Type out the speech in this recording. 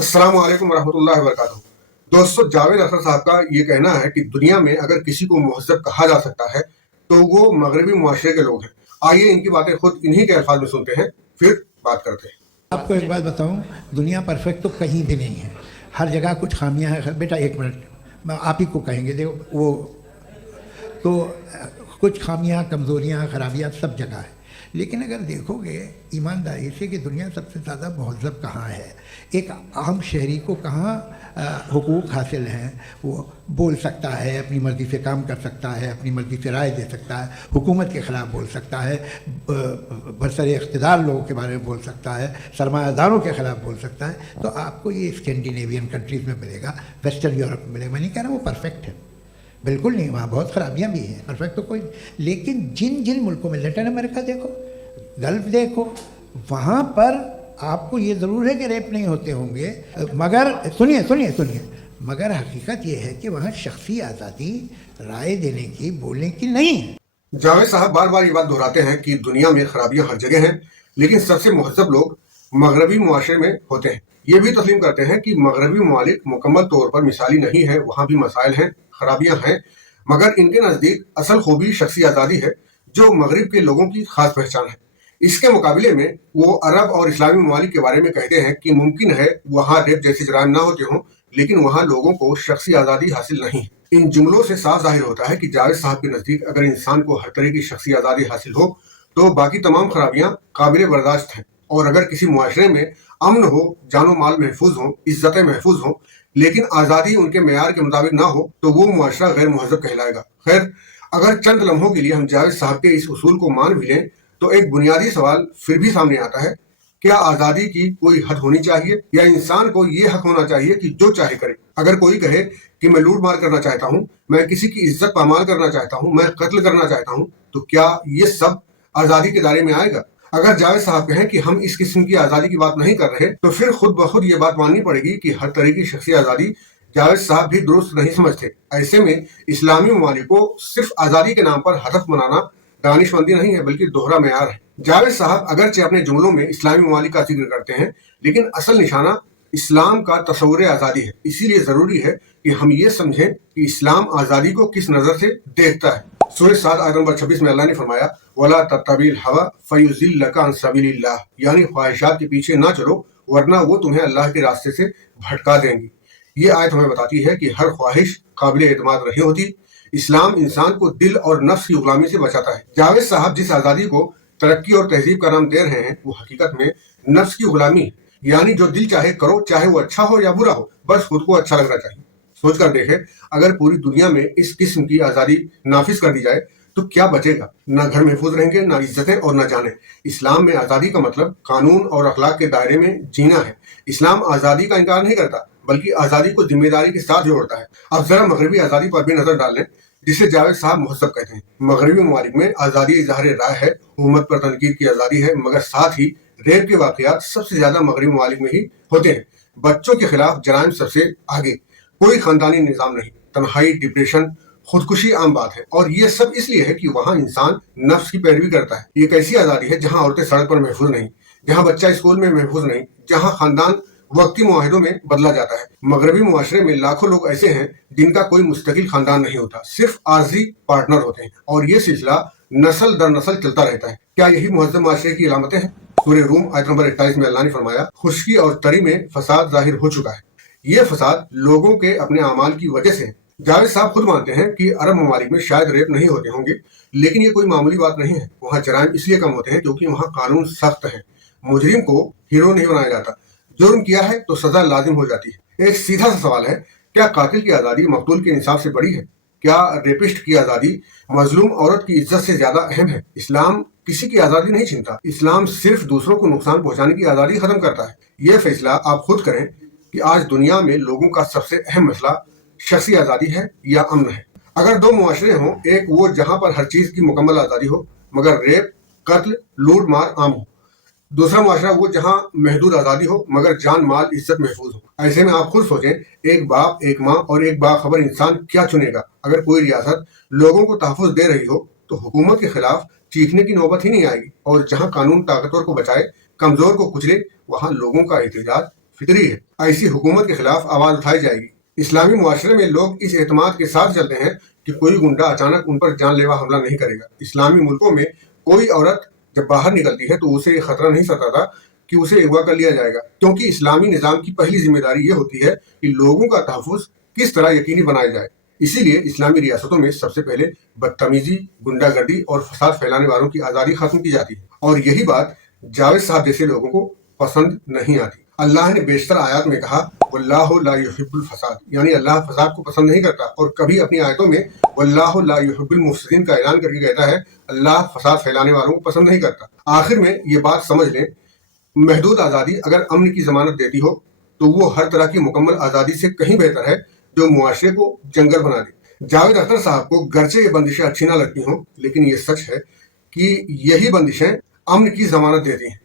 अस्सलाम वालेकुम रहमतुल्लाहि व बरकातहू। दोस्तों, जावेद अख्तर साहब का ये कहना है कि दुनिया में अगर किसी को मुहज़्ज़ब कहा जा सकता है तो वो मगरबी मुआशरे के लोग हैं। आइए इनकी बातें खुद इन्हीं के अल्फाज में सुनते हैं, फिर बात करते हैं। आपको एक बात बताऊं, दुनिया परफेक्ट तो कहीं भी नहीं है, हर जगह कुछ खामियां हैं। बेटा एक मिनट, मैं आप ही को कहेंगे, देखो वो तो कुछ खामियां, कमज़ोरियां, खराबियां सब जगह है। लेकिन अगर देखोगे ईमानदारी से कि दुनिया सबसे ज़्यादा महज़्ज़ब कहाँ है, एक आम शहरी को कहाँ हुकूक हासिल हैं, वो बोल सकता है, अपनी मर्ज़ी से काम कर सकता है, अपनी मर्ज़ी से राय दे सकता है, हुकूमत के ख़िलाफ़ बोल सकता है, बरसरे इक़्तिदार लोगों के बारे में बोल सकता है, सरमायादारों के ख़िलाफ़ बोल सकता है। तो आपको ये स्कैंडिनेवियन कंट्रीज़ में मिलेगा, वेस्टर्न यूरोप में मिलेगा। मैं नहीं कह रहा वो परफेक्ट है, बिल्कुल नहीं, वहाँ बहुत ख़राबियाँ भी हैं, परफेक्ट तो कोई। लेकिन जिन जिन मुल्कों में, लैटिन अमेरिका देखो, गल्फ़ देखो, वहाँ पर आपको ये ज़रूर है कि रेप नहीं होते होंगे, मगर सुनिए सुनिए सुनिए, मगर हकीकत ये है कि वहाँ शख्सी आज़ादी राय देने की, बोलने की नहीं है। जावेद साहब बार बार ये बात दोहराते हैं कि दुनिया में खराबियां हर जगह हैं, लेकिन सबसे मुहज़्ज़ब लोग मगरबी मुआशरे में होते हैं। ये भी तस्लीम करते हैं कि मगरबी ममालिक मुकम्मल तौर पर मिसाली नहीं है, वहाँ भी मसाइल हैं, खराबियां हैं, मगर इनके नज़दीक असल खूबी शख्सी आज़ादी है, जो मगरब के लोगों की खास पहचान है। इसके मुकाबले में वो अरब और इस्लामी ममालिक के बारे में कहते हैं कि मुमकिन है वहाँ रेप जैसे जराइम ना होते हों, लेकिन वहाँ लोगों को शख्सी आज़ादी हासिल नहीं है। इन जुमलों से साफ जाहिर होता है कि जावेद साहब के नज़दीक अगर इंसान को हर तरह की शख्सी आज़ादी हासिल हो तो बाकी तमाम खराबियाँ काबिल बर्दाश्त हैं। और अगर किसी मुआशरे में अमन हो, जानो माल महफूज हो, इज्जतें महफूज हो, लेकिन आज़ादी उनके मेयार के मुताबिक ना हो तो वो मुआशरा गैर मुहज़्ज़ब कहलाएगा। खैर, अगर चंद लम्हों के लिए हम जावेद साहब के इस उसूल को मान भी लें तो एक बुनियादी सवाल फिर भी सामने आता है, क्या आज़ादी की कोई हद होनी चाहिए या इंसान को ये हक होना चाहिए कि जो चाहे करे? अगर कोई कहे कि मैं लूट मार करना चाहता हूँ, मैं किसी की इज्जत पामाल करना चाहता हूँ, मैं कत्ल करना चाहता हूँ, तो क्या ये सब आज़ादी के दायरे में आएगा? अगर जावेद साहब कहें कि हम इस किस्म की आज़ादी की बात नहीं कर रहे, तो फिर खुद ब खुद ये बात माननी पड़ेगी कि हर तरह की शख्सी आज़ादी जावेद साहब भी दुरुस्त नहीं समझते। ऐसे में इस्लामी ममालिक को सिर्फ आज़ादी के नाम पर हदफ बनाना दानिशमंदी नहीं है, बल्कि दोहरा मेयार है। जावेद साहब अगरचे अपने जुमलों में इस्लामी ममालिक का जिक्र करते हैं, लेकिन असल निशाना इस्लाम का तस्वुर आज़ादी है। इसीलिए ज़रूरी है कि हम ये समझें कि इस्लाम आज़ादी को किस नज़र से देखता है। सूरह साद आयत नंबर 26 में अल्लाह ने फरमाया, वला तत्तबिल हवा फयुज़िल्लका अन सबीलिल्लाह, यानी ख्वाहिशात के पीछे ना चलो वरना वो तुम्हें अल्लाह के रास्ते से भटका देंगी। ये आयत हमें बताती है कि हर ख्वाहिश काबिल एतमाद नहीं होती। इस्लाम इंसान को दिल और नफ्स की गुलामी से बचाता है। जावेद साहब जिस आज़ादी को तरक्की और तहजीब का नाम दे रहे हैं, वो हकीकत में नफ्स की गुलामी है, यानी जो दिल चाहे करो, चाहे वो अच्छा हो या बुरा हो, बस खुद को अच्छा लगना चाहिए। सोचकर देखें, अगर पूरी दुनिया में इस किस्म की आज़ादी नाफिज कर दी जाए तो क्या बचेगा? ना घर महफूज रहेंगे, ना इज्जतें और ना जाने। इस्लाम में आज़ादी का मतलब कानून और अखलाक के दायरे में जीना है। इस्लाम आज़ादी का इनकार नहीं करता, बल्कि आज़ादी को जिम्मेदारी के साथ जोड़ता है। अब जरा मगरबी आज़ादी पर भी नजर डाल लें, जिसे जावेद साहब मुहज़्ज़ब कहते हैं। मगरबी ममालिक में आज़ादी इज़हार राय है, हुकूमत पर तनकीद की आज़ादी है, मगर साथ ही रेप के वाक़यात सबसे ज़्यादा मगरबी ममालिक में ही होते हैं। बच्चों के खिलाफ जराइम सबसे आगे, कोई खानदानी निज़ाम नहीं, तन्हाई, डिप्रेशन, खुदकुशी आम बात है। और ये सब इसलिए है कि वहाँ इंसान नफ्स की पैरवी करता है। ये एक ऐसी आज़ादी है जहाँ औरतें सड़क पर महफूज नहीं, जहाँ बच्चा स्कूल में महफूज नहीं, जहाँ खानदान वक्ती मुआहिदों में बदला जाता है। मगरबी मुआशरे में लाखों लोग ऐसे हैं जिनका कोई मुस्तकिल खानदान नहीं होता, सिर्फ आर्जी पार्टनर होते हैं, और ये सिलसिला नस्ल दर नस्ल चलता रहता है। क्या यही मुहज़्ज़ब मुआशरे की अलामतें हैं? सूरह रूम आयत नंबर 28 में अल्लाह ने फरमाया, खुशकी और तरी में फसाद जाहिर हो चुका है। ये फसाद लोगों के अपने अमाल की वजह से है। जावेद साहब खुद मानते हैं कि अरब ममालिक में शायद रेप नहीं होते होंगे, लेकिन ये कोई मामूली बात नहीं है। वहाँ जराइम इसलिए कम होते हैं क्योंकि वहाँ कानून सख्त है। मुजरिम को हीरो नहीं बनाया जाता, जुर्म किया है तो सजा लाजिम हो जाती है। एक सीधा सा सवाल है, क्या कातिल की आज़ादी मकतूल के इंसाफ से बड़ी है? क्या रेपिस्ट की आज़ादी मजलूम औरत की इज्जत से ज्यादा अहम है? इस्लाम किसी की आज़ादी नहीं छीनता, इस्लाम सिर्फ दूसरों को नुकसान पहुंचाने की आज़ादी खत्म करता है। ये फैसला आप खुद करें कि आज दुनिया में लोगों का सबसे अहम मसला शख्सी आज़ादी है या अमन है। अगर दो मुआशरे हों, एक वो जहाँ पर हर चीज़ की मुकम्मल आज़ादी हो मगर रेप, कत्ल, लूट मार आम हो, दूसरा मुआशरा वो जहाँ महदूद आज़ादी हो मगर जान माल इज्जत महफूज हो। ऐसे में आप खुद सोचें, एक बाप, एक माँ और एक बाखबर इंसान क्या चुनेगा? अगर कोई रियासत लोगों को तहफ़्फ़ुज़ दे रही हो तो हुकूमत के खिलाफ चीखने की नौबत ही नहीं आएगी, और जहाँ कानून ताकतवर को बचाए, कमज़ोर को कुचले, वहाँ लोगों का एहतजाज फितरी है। ऐसी हुकूमत के खिलाफ आवाज उठाई जाएगी। इस्लामी मुआशरे में लोग इस एतमाद के साथ चलते हैं कि कोई गुंडा अचानक उन पर जानलेवा हमला नहीं करेगा। इस्लामी मुल्कों में कोई औरत जब बाहर निकलती है तो उसे खतरा नहीं सताता कि उसे अगवा कर लिया जाएगा, क्योंकि इस्लामी निज़ाम की पहली जिम्मेदारी ये होती है कि लोगों का तहफ़्फ़ुज़ किस तरह यकीनी बनाया जाए। इसीलिए इस्लामी रियासतों में सबसे पहले बदतमीजी, गुंडागर्दी और फसाद फैलाने वालों की आज़ादी खत्म की जाती है, और यही बात जावेद साहब जैसे लोगों को पसंद नहीं आती। अल्लाह ने बेशतर आयत में कहा वल्लाहु ला युहिब्बुल फसाद, यानी अल्लाह फसाद को पसंद नहीं करता, और कभी अपनी आयतों में वल्लाहु ला युहिब्बुल मुफसिदीन का ऐलान करके कहता है अल्लाह फसाद फैलाने वालों को पसंद नहीं करता। आखिर में ये बात समझ लें, महदूद आज़ादी अगर अमन की जमानत देती हो तो वो हर तरह की मुकम्मल आज़ादी से कहीं बेहतर है जो मुआशरे को जंगल बना दे। जावेद अख्तर साहब को गरचे ये बंदिशें अच्छी ना लगती हों, लेकिन ये सच है कि यही बंदिशें अमन की जमानत देती हैं।